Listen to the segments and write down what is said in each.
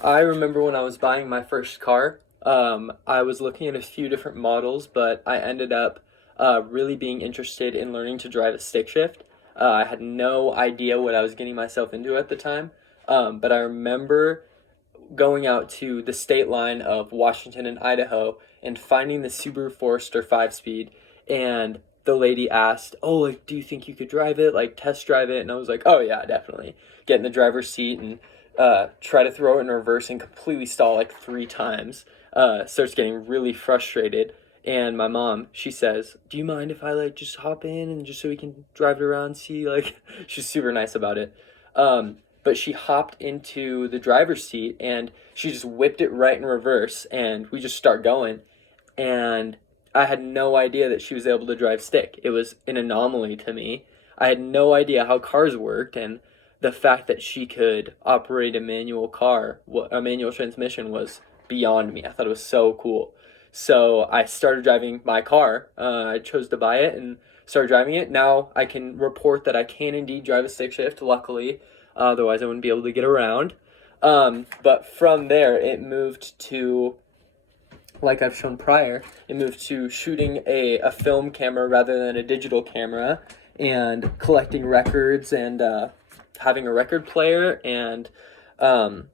I remember when I was buying my first car, I was looking at a few different models, but I ended up really being interested in learning to drive a stick shift. I had no idea what I was getting myself into at the time, but I remember going out to the state line of Washington and Idaho and finding the Subaru Forester 5 speed. And the lady asked, "Oh, like, do you think you could drive it? Like, test drive it?" And I was like, "Oh, yeah, definitely." Get in the driver's seat and try to throw it in reverse and completely stall like 3 times. Starts getting really frustrated. And my mom, she says, "Do you mind if I like just hop in and just so we can drive it around, see?" Like, she's super nice about it. But she hopped into the driver's seat and she just whipped it right in reverse and we just start going. And I had no idea that she was able to drive stick. It was an anomaly to me. I had no idea how cars worked, and the fact that she could operate a manual car, a manual transmission, was beyond me. I thought it was so cool. So I started driving my car. I chose to buy it and started driving it. Now I can report that I can indeed drive a stick shift, luckily. Otherwise, I wouldn't be able to get around. But from there, it moved to, like I've shown prior, it moved to shooting a film camera rather than a digital camera, and collecting records, and having a record player. And um,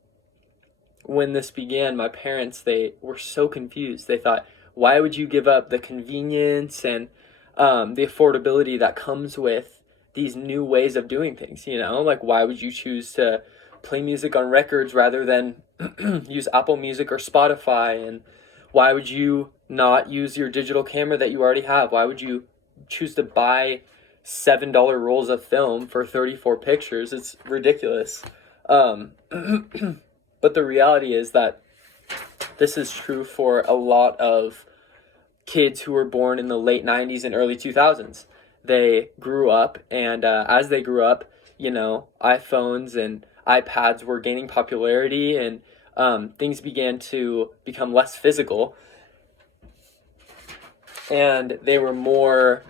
when this began, my parents, they were so confused. They thought, why would you give up the convenience and the affordability that comes with these new ways of doing things? Like, why would you choose to play music on records rather than use Apple Music or Spotify? And why would you not use your digital camera that you already have? Why would you choose to buy $7 rolls of film for 34 pictures? It's ridiculous. Um, but the reality is that this is true for a lot of kids who were born in the late 90s and early 2000s. They grew up, and as they grew up, iPhones and iPads were gaining popularity, and things began to become less physical, and they were more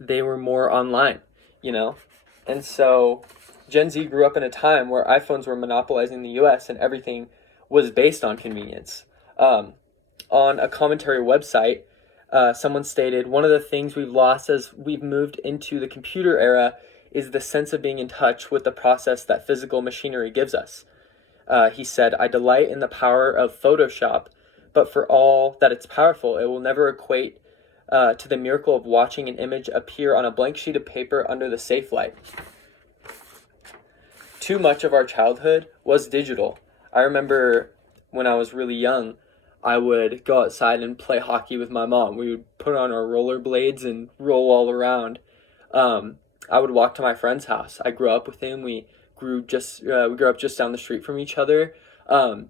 online, you know? And so Gen Z grew up in a time where iPhones were monopolizing the US and everything was based on convenience. On a commentary website, someone stated, "One of the things we've lost as we've moved into the computer era is the sense of being in touch with the process that physical machinery gives us." He said, "I delight in the power of Photoshop, but for all that it's powerful, it will never equate to the miracle of watching an image appear on a blank sheet of paper under the safe light." Too much of our childhood was digital. I remember when I was really young, I would go outside and play hockey with my mom. We would put on our rollerblades and roll all around. I would walk to my friend's house. I grew up with him. We grew up just down the street from each other. Um,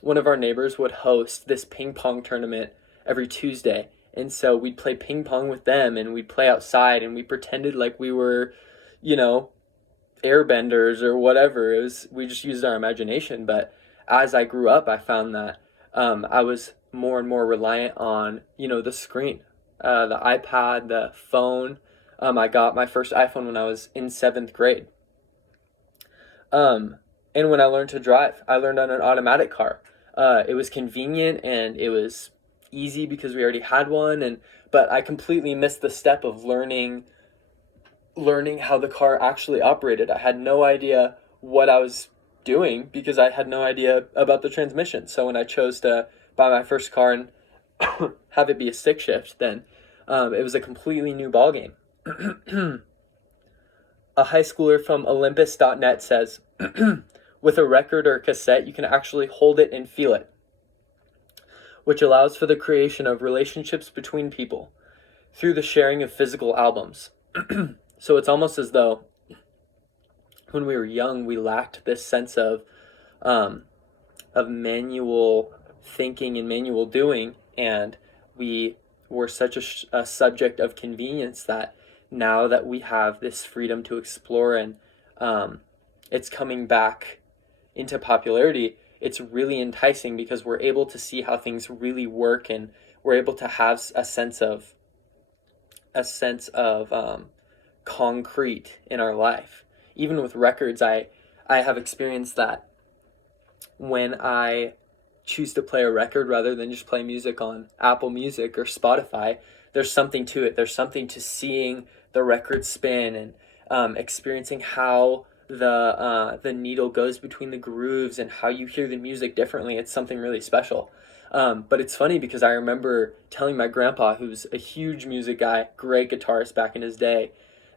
One of our neighbors would host this ping pong tournament every Tuesday, and so we'd play ping pong with them, and we'd play outside, and we pretended like we were, you know, airbenders or whatever. We just used our imagination. But as I grew up, I found that I was more and more reliant on the screen, the iPad, the phone. I got my first iPhone when I was in 7th grade. Um, and when I learned to drive, I learned on an automatic car. It was convenient and it was easy because we already had one, and but I completely missed the step of learning how the car actually operated. I had no idea what I was doing because I had no idea about the transmission. So when I chose to buy my first car and have it be a stick shift, then it was a completely new ballgame. A high schooler from Olympus.net says, "With a record or a cassette, you can actually hold it and feel it, which allows for the creation of relationships between people through the sharing of physical albums." So it's almost as though when we were young, we lacked this sense um, of manual thinking and manual doing, and we were such a subject of convenience that now that we have this freedom to explore, and it's coming back into popularity, it's really enticing because we're able to see how things really work, and we're able to have a sense of concrete in our life. Even with records, I have experienced that when I choose to play a record rather than just play music on Apple Music or Spotify. There's something to it. There's something to seeing the record spin and experiencing how the needle goes between the grooves and how you hear the music differently. It's something really special. But it's funny because I remember telling my grandpa, who's a huge music guy, great guitarist back in his day,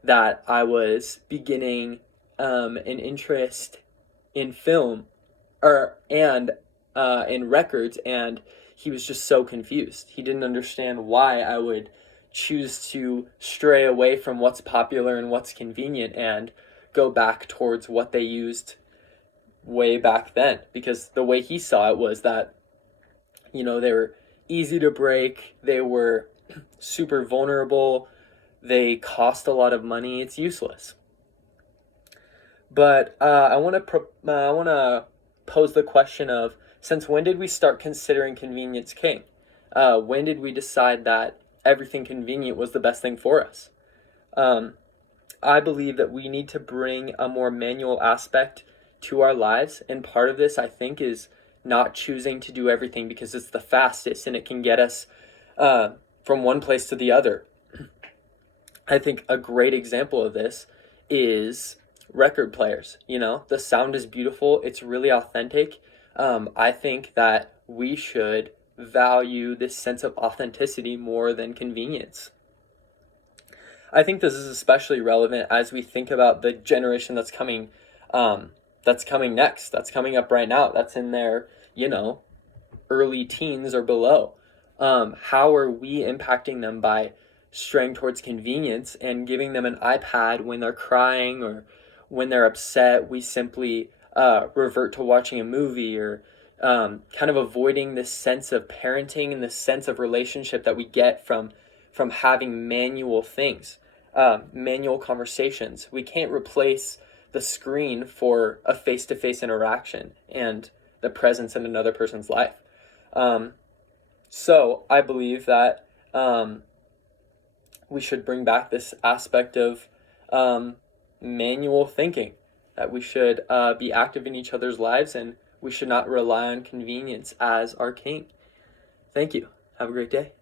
that I was beginning an interest in film or and in records, and he was just so confused. He didn't understand why I would choose to stray away from what's popular and what's convenient and go back towards what they used way back then, because the way he saw it was that, you know, they were easy to break, they were super vulnerable, they cost a lot of money, it's useless. But I want to pose the question of, since when did we start considering convenience king? When did we decide that everything convenient was the best thing for us? I believe that we need to bring a more manual aspect to our lives, and part of this, I think, is not choosing to do everything because it's the fastest and it can get us from one place to the other. I think a great example of this is record players. You know, the sound is beautiful, it's really authentic. I think that we should value this sense of authenticity more than convenience. I think this is especially relevant as we think about the generation that's coming next, that's coming up right now, that's in their, you know, early teens or below. How are we impacting them by straying towards convenience and giving them an iPad when they're crying or when they're upset? We simply revert to watching a movie, or kind of avoiding this sense of parenting and this sense of relationship that we get from having manual things, manual conversations. We can't replace the screen for a face-to-face interaction and the presence in another person's life. So I believe that we should bring back this aspect of manual thinking, that we should be active in each other's lives, and we should not rely on convenience as our king. Thank you. Have a great day.